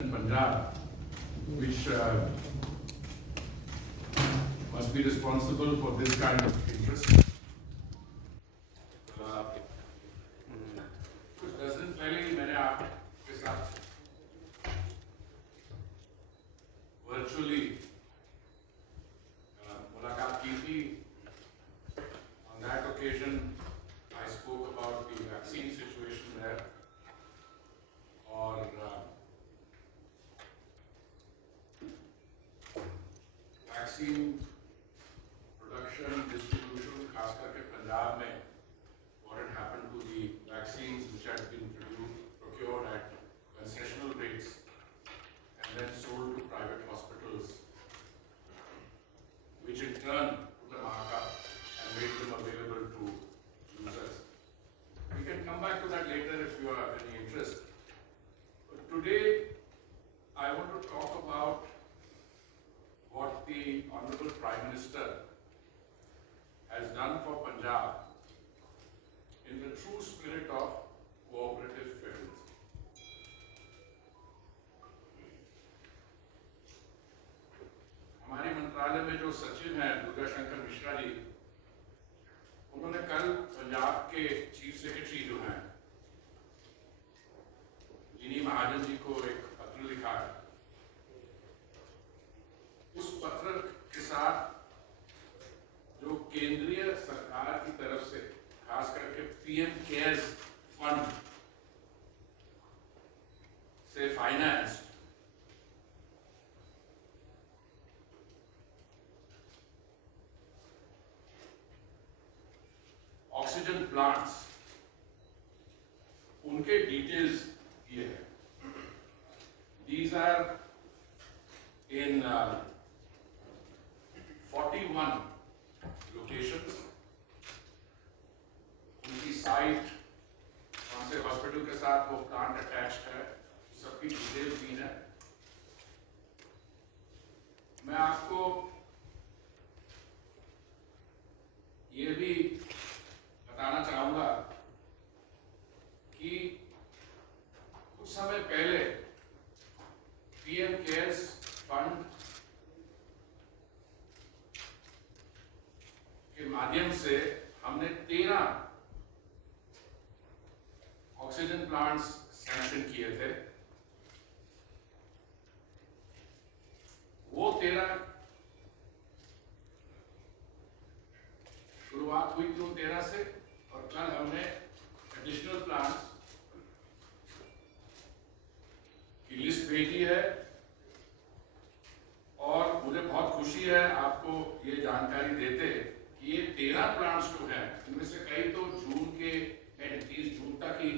Punjab, which must be responsible for this kind of interest. कुछ 10 दिन पहले ही मैंने आपके साथ वर्चुअली मुलाकात की थी. On that occasion, I spoke about the vaccine situation there. और वैक्सीन प्रोडक्शन डिस्ट्रीब्यूशन खास करके पंजाब में what had happened to the vaccines which had been procured at concessional rates and then sold to private hospitals, which in turn put a markup and made them available to users. We can come back to that later if you have any interest. But today I want to talk about what the Honorable Prime Minister has done for Punjab in the true spirit of cooperative federalism. हमारे मंत्रालय में जो सचिव हैं दुर्गा शंकर मिश्रा जी, उन्होंने कल पंजाब के chief secretary जो हैं जिनी महाजन जी को एक पत्र लिखा है. उस पत्र के साथ जो केंद्रीय सरकार की तरफ से खास करके पीएम केयर्स फंड से फाइनेंस ऑक्सीजन प्लांट्स, उनके डिटेल्स ये है. These are in 41 locations. उनकी साइट, कौन से हॉस्पिटल के साथ वो प्लांट अटैच्ड है, सबकी डिटेल्स दी है. मैं आपको ये भी बताना चाहूंगा कि कुछ समय पहले पीएम केयर्स फंड के माध्यम से हमने 13 ऑक्सीजन प्लांट्स सैंक्शन किए थे. वो 13 शुरुआत हुई थी उन 13 से, और कल हमने एडिशनल प्लांट्स की लिस्ट भेजी है. और मुझे बहुत खुशी है आपको ये जानकारी देते कि ये 13 प्लांट्स जो हैं, इनमें से कई तो जून के 30 जून तक ही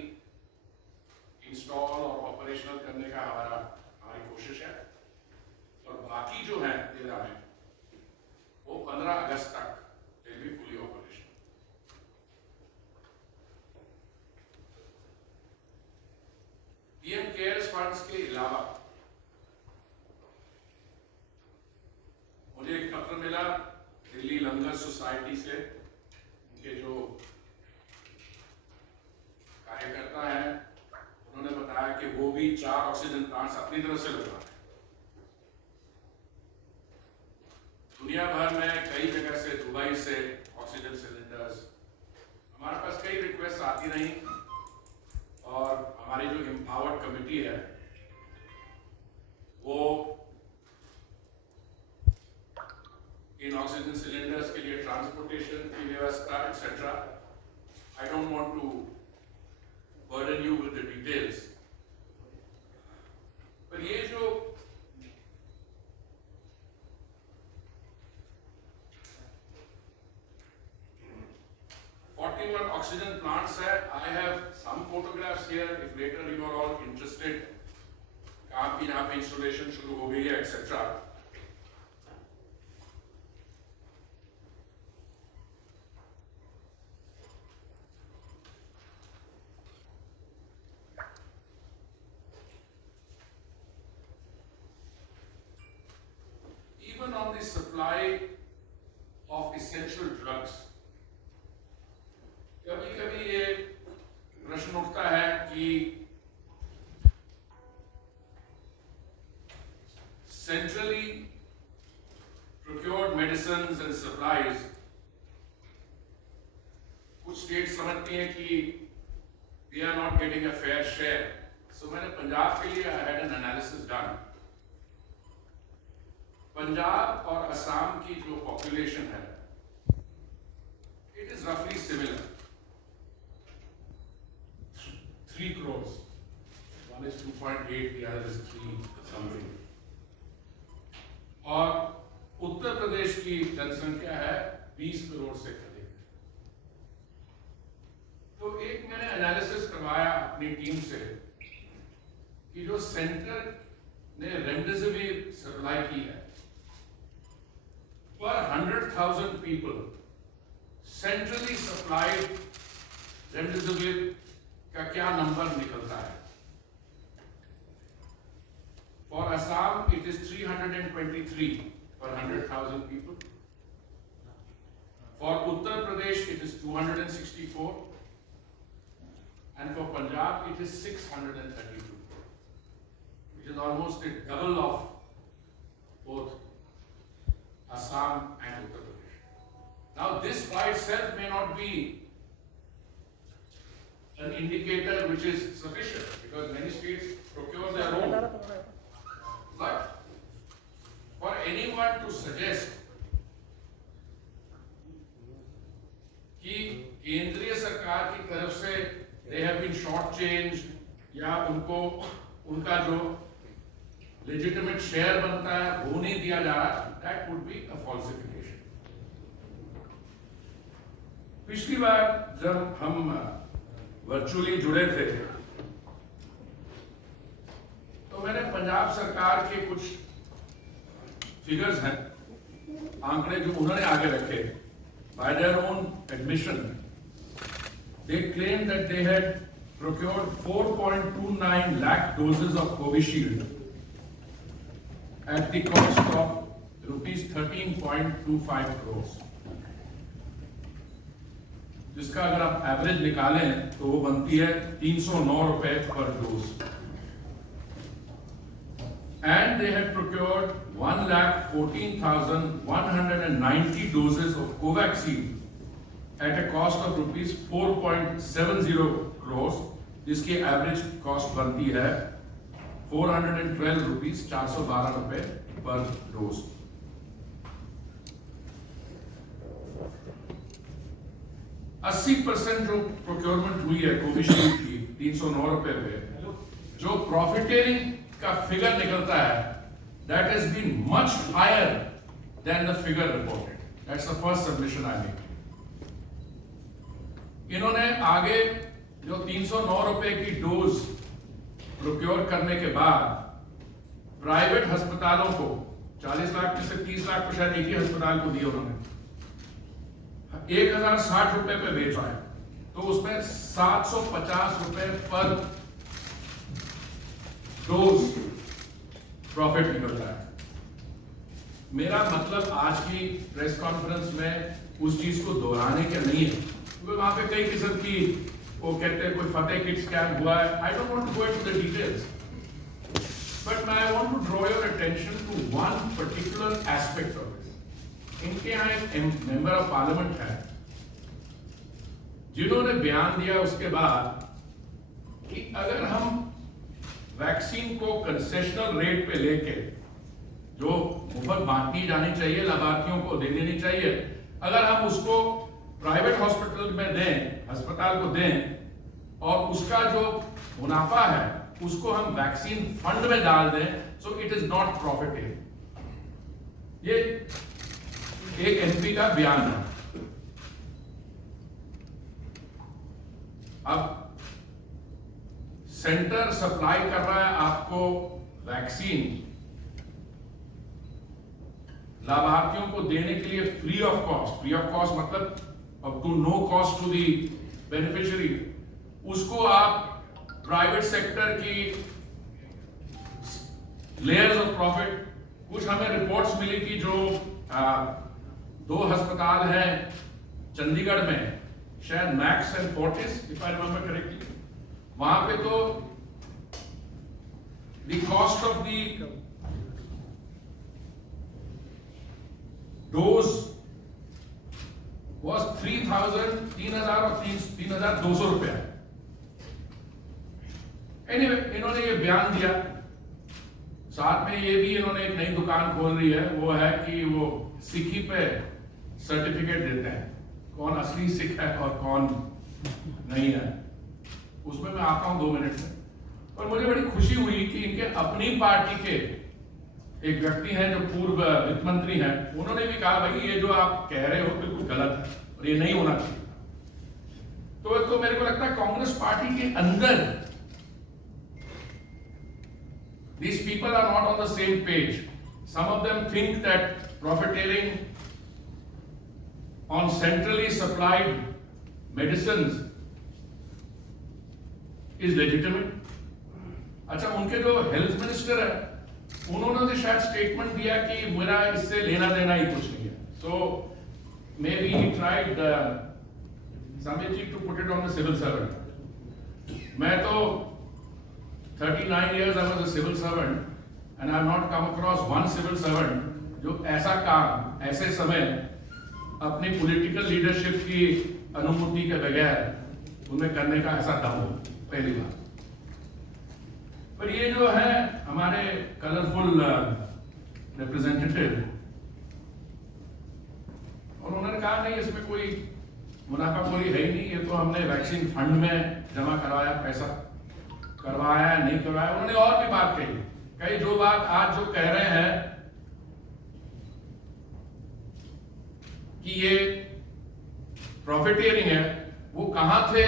इंस्टॉल और ऑपरेशनल करने का हमारी कोशिश है, और बाकी जो है 13 में वो 15 अगस्त तक will be fully operational. PM cares funds के अलावा मुझे एक पत्र मिला दिल्ली लंगर सोसाइटी से. उनके जो कार्यकर्ता हैं उन्होंने बताया कि वो भी 4 ऑक्सीजन प्लांट्स अपनी तरफ से लगा रहे हैं. दुनिया भर में कई जगह से, दुबई से ऑक्सीजन सिलेंडर्स, हमारे पास कई रिक्वेस्ट आती रही, और हमारी जो एम्पावर्ड कमेटी है वो इन ऑक्सीजन सिलेंडर्स के लिए ट्रांसपोर्टेशन की व्यवस्था etcetera. I don't want to burden you with the details, पर ये जो oxygen plants है, I have some photographs here if later you are all interested. कहाँ पे यहाँ पे इंस्टॉलेशन शुरू हो गई है etcetera. Even on the supply of essential drugs, कभी कभी ये प्रश्न उठता है कि centrally procured medicines and supplies, कुछ स्टेट समझती हैं कि we are not getting a fair share. So मैंने पंजाब के लिए I had an analysis done. Punjab और असम की जो पॉपुलेशन है, it is roughly similar. 3 crores. One is 2.8, the other is 3 something. और उत्तर प्रदेश की जनसंख्या है 20 करोड़ से अधिक। तो एक मैंने एनालिसिस करवाया अपनी टीम से कि जो सेंटर ने रेमडेसिविर सप्लाई की है, पर 100,000 people सेंट्रली सप्लाइड रेमडेसिविर का क्या नंबर निकलता है। For Assam, it is 323 per 100,000 people. For Uttar Pradesh, it is 264. And for Punjab, it is 632. Which is almost a double of both Assam and Uttar Pradesh. Now, this by itself may not be an indicator which is sufficient, because many states procure their own. But for anyone to suggest कि केंद्रीय सरकार की तरफ से they have been shortchanged या उनको उनका जो legitimate share बनता है वो नहीं दिया जा रहा, that would be a falsification. पिछली बार जब हम वर्चुअली जुड़े थे तो मैंने पंजाब सरकार के कुछ फिगर्स हैं, आंकड़े जो उन्होंने आगे रखे, by their own admission, they claimed that they had procured 4.29 lakh doses of Covishield at the cost of rupees 13.25 crores. जिसका अगर आप एवरेज निकालें तो वो बनती है 309 रुपए पर dose. And they had procured 1,14,190 doses of Covaxin at a cost of rupees 4.70 crores, जिसकी एवरेज कॉस्ट बनती है 412 रुपीज 412 रुपए पर डोज। अस्सी % जो प्रोक्योरमेंट हुई है कोविशील्ड की 309 रुपए पे, जो प्रॉफिटेरिंग का फिगर निकलता है, that has been much higher than the figure reported. That's the first submission I made. इन्होंने आगे जो 309 रुपए की डोज प्रोक्योर करने के बाद प्राइवेट अस्पतालों को 40 लाख में से 30 लाख को शायद एक ही अस्पताल को दिए उन्होंने, 1060 रुपए पे बेच रहा है, तो उसमें 750 रुपए पर डोज प्रॉफिट निकलता है। मेरा मतलब आज की प्रेस कॉन्फ्रेंस में उस चीज को दोहराने के नहीं है, क्योंकि वहां पे कई किस्म की वो कहते हैं कोई फतेह किट स्कैम हुआ है। I don't want to go into the details, but I want to draw your attention to one particular aspect of this. इनके यहाँ एक मेंबर ऑफ पार्लियामेंट है जिन्होंने बयान दिया उसके बाद कि अगर हम वैक्सीन को कंसेशनल रेट पे लेके जो मुफ्त बांटी जानी चाहिए, लाभार्थियों को दे देनी चाहिए, अगर हम उसको प्राइवेट हॉस्पिटल में दें, अस्पताल को दें, और उसका जो मुनाफा है उसको हम वैक्सीन फंड में डाल दें, so it is not profitable. ये एक एमपी का बयान है। अब सेंटर सप्लाई कर रहा है आपको वैक्सीन, लाभार्थियों को देने के लिए free of cost. Free of cost मतलब अब to no cost to the beneficiary. उसको आप प्राइवेट सेक्टर की लेयर्स ऑफ प्रॉफिट, कुछ हमें रिपोर्ट्स मिली कि जो 2 अस्पताल हैं चंडीगढ़ में, शायद max and Fortis if I remember correctly, वहां पे तो the cost of the dose was 3,000 और 3,200 रुपया। एनीवे इन्होंने ये बयान दिया, साथ में ये भी इन्होंने एक नई दुकान खोल रही है, वो है कि वो सिखी पे सर्टिफिकेट देते हैं, कौन असली सिख है और कौन नहीं है। उसमें मैं आता हूं 2 मिनट में। और मुझे बड़ी खुशी हुई कि इनके अपनी पार्टी के एक व्यक्ति हैं जो पूर्व वित्त मंत्री हैं, उन्होंने भी कहा भाई ये जो आप कह रहे हो बिल्कुल गलत है और ये नहीं होना चाहिए। तो मेरे को लगता है कांग्रेस पार्टी के अंदर these people are not on the same page. Some of them think that profiteering on centrally supplied medicines is legitimate. अच्छा, उनके जो हेल्थ मिनिस्टर है उन्होंने तो शायद स्टेटमेंट दिया कि मेरा इससे लेना देना ही कुछ नहीं है। So maybe he tried Samit ji to put it on the civil servant. मैं तो 39 years I was a civil servant and I have not come across one civil servant जो ऐसा काम ऐसे समय अपनी पॉलिटिकल लीडरशिप की अनुमति के बगैर उनमें करने का ऐसा दम हो, पहली बात। पर ये जो है हमारे कलरफुल रिप्रेजेंटेटिव, और उन्होंने कहा नहीं इसमें कोई मुनाफाखोरी है ही नहीं, ये तो हमने वैक्सीन फंड में जमा करवाया, पैसा करवाया नहीं करवाया। उन्होंने और भी बात कही जो बात आज जो कह रहे हैं कि ये प्रॉफिटियरिंग है, वो कहां थे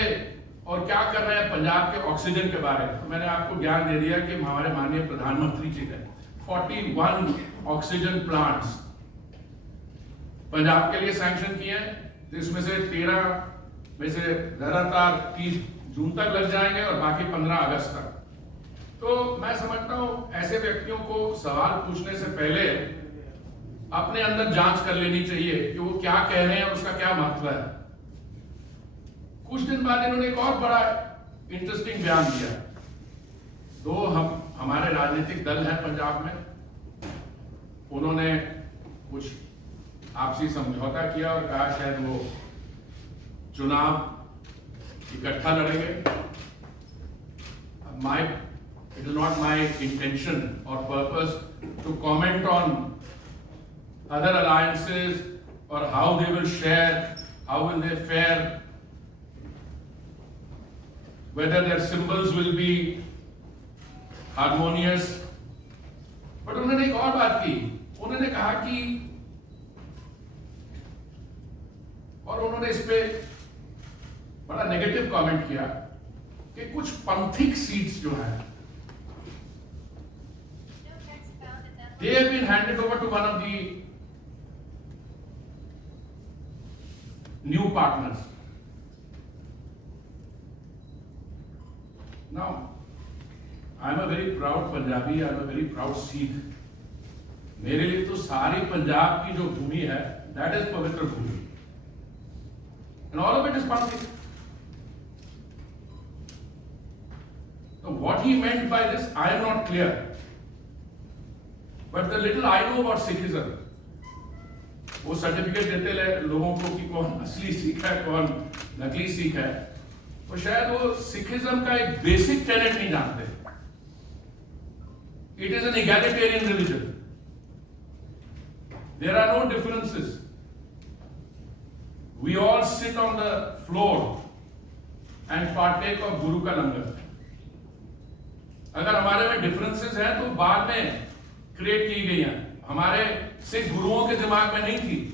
और क्या कर रहे हैं पंजाब के ऑक्सीजन के बारे में। तो मैंने आपको ज्ञान दे दिया कि हमारे माननीय प्रधानमंत्री जी ने 41 ऑक्सीजन प्लांट्स पंजाब के लिए सैंक्शन किए हैं, इसमें से 13 में से लगातार 30 जून तक लग जाएंगे और बाकी 15 अगस्त तक। तो मैं समझता हूं ऐसे व्यक्तियों को सवाल पूछने से पहले अपने अंदर जांच कर लेनी चाहिए कि वो क्या कह रहे हैं और उसका क्या महत्व है। कुछ दिन बाद इन्होंने एक और बड़ा इंटरेस्टिंग बयान दिया। दो हमारे राजनीतिक दल हैं पंजाब में, उन्होंने कुछ आपसी समझौता किया और कहा शायद वो चुनाव इकट्ठा लड़ेंगे। It is not my intention or purpose to comment on other alliances or how they will share, how will they fare, whether their symbols will be harmonious. But उन्होंने एक और बात की, उन्होंने कहा कि, और उन्होंने इस पे बड़ा नेगेटिव कमेंट किया कि कुछ पंथिक सीट्स जो हैं they have been handed over to one of the new partners. Now I am a very proud Punjabi, I am a very proud Sikh. मेरे लिए तो सारी पंजाब की जो भूमि है that is पवित्र भूमि, and all of it is Panthik. So what he meant by this, I am not clear. But the little I know about Sikhism, वो सर्टिफिकेट देते लोगों को कि कौन असली सिख है कौन नकली सिख है, वो शायद वो सिखिज्म का एक बेसिक टेनेट नहीं जानते। It is an egalitarian religion. There are no differences. We all sit on the floor and partake of गुरु का लंगर। अगर हमारे में डिफरेंसेस हैं तो बाद में क्रिएट की गई हैं, हमारे सिख गुरुओं के दिमाग में नहीं थी।